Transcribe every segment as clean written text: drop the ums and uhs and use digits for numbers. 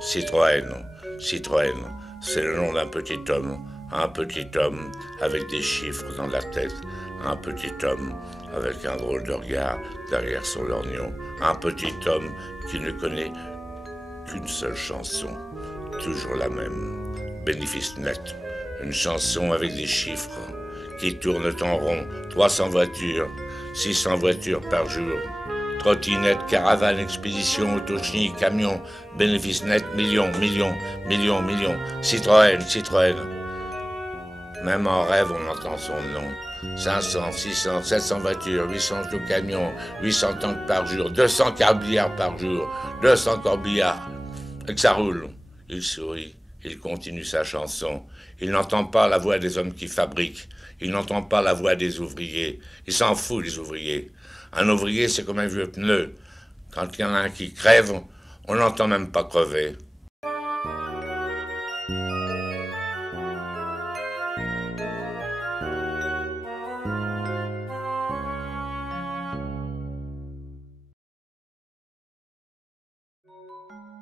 Citroën, Citroën, c'est le nom d'un petit homme avec des chiffres dans la tête, un petit homme avec un drôle de regard derrière son lorgnon, un petit homme qui ne connaît qu'une seule chanson, toujours la même, bénéfice net, une chanson avec des chiffres qui tournent en rond, 300 voitures, 600 voitures par jour, trottinette, caravane, expédition, auto-chenille, camion, bénéfice net, millions, millions, millions, millions, Citroën, Citroën. Même en rêve, on entend son nom. 500, 600, 700 voitures, 800 camions, 800 tanks par jour, 200 corbillards par jour, 200 corbillards. Et que ça roule. Il sourit, il continue sa chanson. Il n'entend pas la voix des hommes qui fabriquent. Il n'entend pas la voix des ouvriers. Il s'en fout, les ouvriers. Un ouvrier, c'est comme un vieux pneu. Quand il y en a un qui crève, on n'entend même pas crever.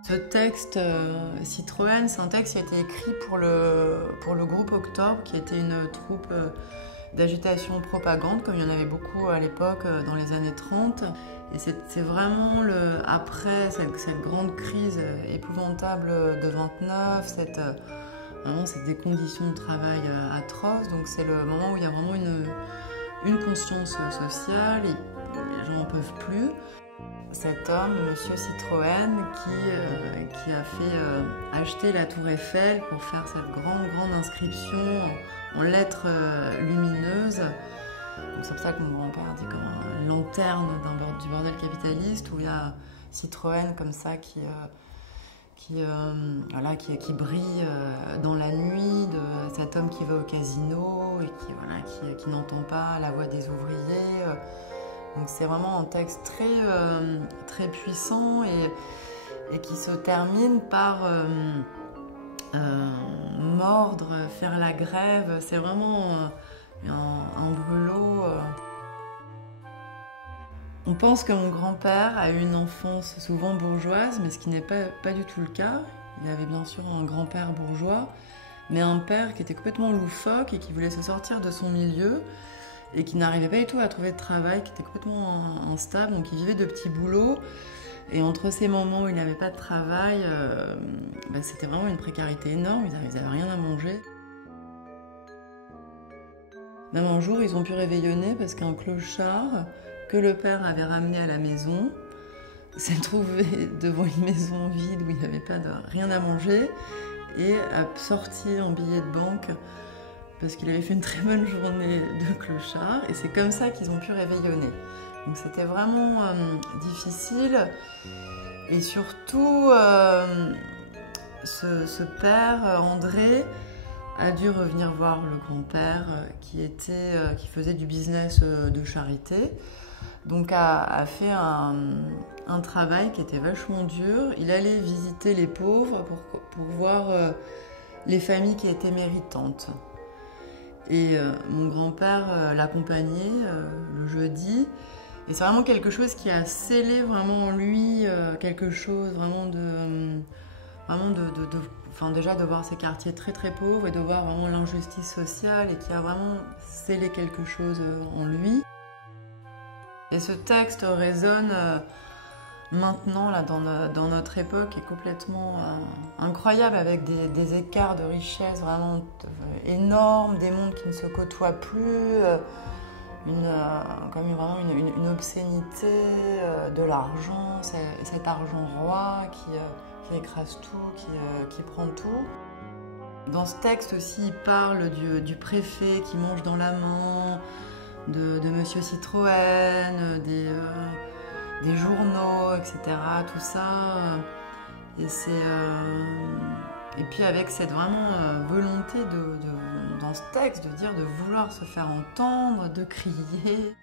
Ce texte, Citroën, c'est un texte qui a été écrit pour le groupe Octobre, qui était une troupe d'agitation propagande, comme il y en avait beaucoup à l'époque, dans les années 30. Et c'est vraiment après cette grande crise épouvantable de 29, vraiment c'est des conditions de travail atroces. Donc c'est le moment où il y a vraiment une conscience sociale et les gens n'en peuvent plus. Cet homme, Monsieur Citroën, qui a fait acheter la Tour Eiffel pour faire cette grande inscription en lettres lumineuses. C'est pour ça que mon grand-père dit comme une lanterne du bordel capitaliste, où il y a Citroën comme ça qui brille dans la nuit, de cet homme qui va au casino et qui n'entend pas la voix des ouvriers. Donc c'est vraiment un texte très puissant et qui se termine par mordre, faire la grève. C'est vraiment un brûlot. On pense que mon grand-père a eu une enfance souvent bourgeoise, mais ce qui n'est pas du tout le cas. Il avait bien sûr un grand-père bourgeois, mais un père qui était complètement loufoque et qui voulait se sortir de son milieu et qui n'arrivait pas du tout à trouver de travail, qui était complètement instable, donc il vivait de petits boulots. Et entre ces moments où il n'avait pas de travail, c'était vraiment une précarité énorme, ils n'avaient rien à manger. Même un jour, ils ont pu réveillonner parce qu'un clochard que le père avait ramené à la maison s'est trouvé devant une maison vide où il n'avait rien à manger et a sorti un billet de banque parce qu'il avait fait une très bonne journée de clochard, et c'est comme ça qu'ils ont pu réveillonner. Donc c'était vraiment difficile, et surtout ce père, André, a dû revenir voir le grand-père qui faisait du business de charité, donc a fait un travail qui était vachement dur. Il allait visiter les pauvres pour voir les familles qui étaient méritantes. Et mon grand-père l'accompagnait le jeudi. Et c'est vraiment quelque chose qui a scellé vraiment en lui quelque chose vraiment déjà de voir ces quartiers très pauvres et de voir vraiment l'injustice sociale, et qui a vraiment scellé quelque chose en lui. Et ce texte résonne maintenant, là, dans notre époque, est complètement incroyable, avec des écarts de richesse vraiment énormes, des mondes qui ne se côtoient plus, vraiment une obscénité de l'argent, cet argent roi qui écrase tout, qui prend tout. Dans ce texte aussi, il parle du préfet qui mange dans la main, de Monsieur Citroën, des journaux, etc., tout ça. Et puis avec cette vraiment volonté dans ce texte de vouloir se faire entendre, de crier.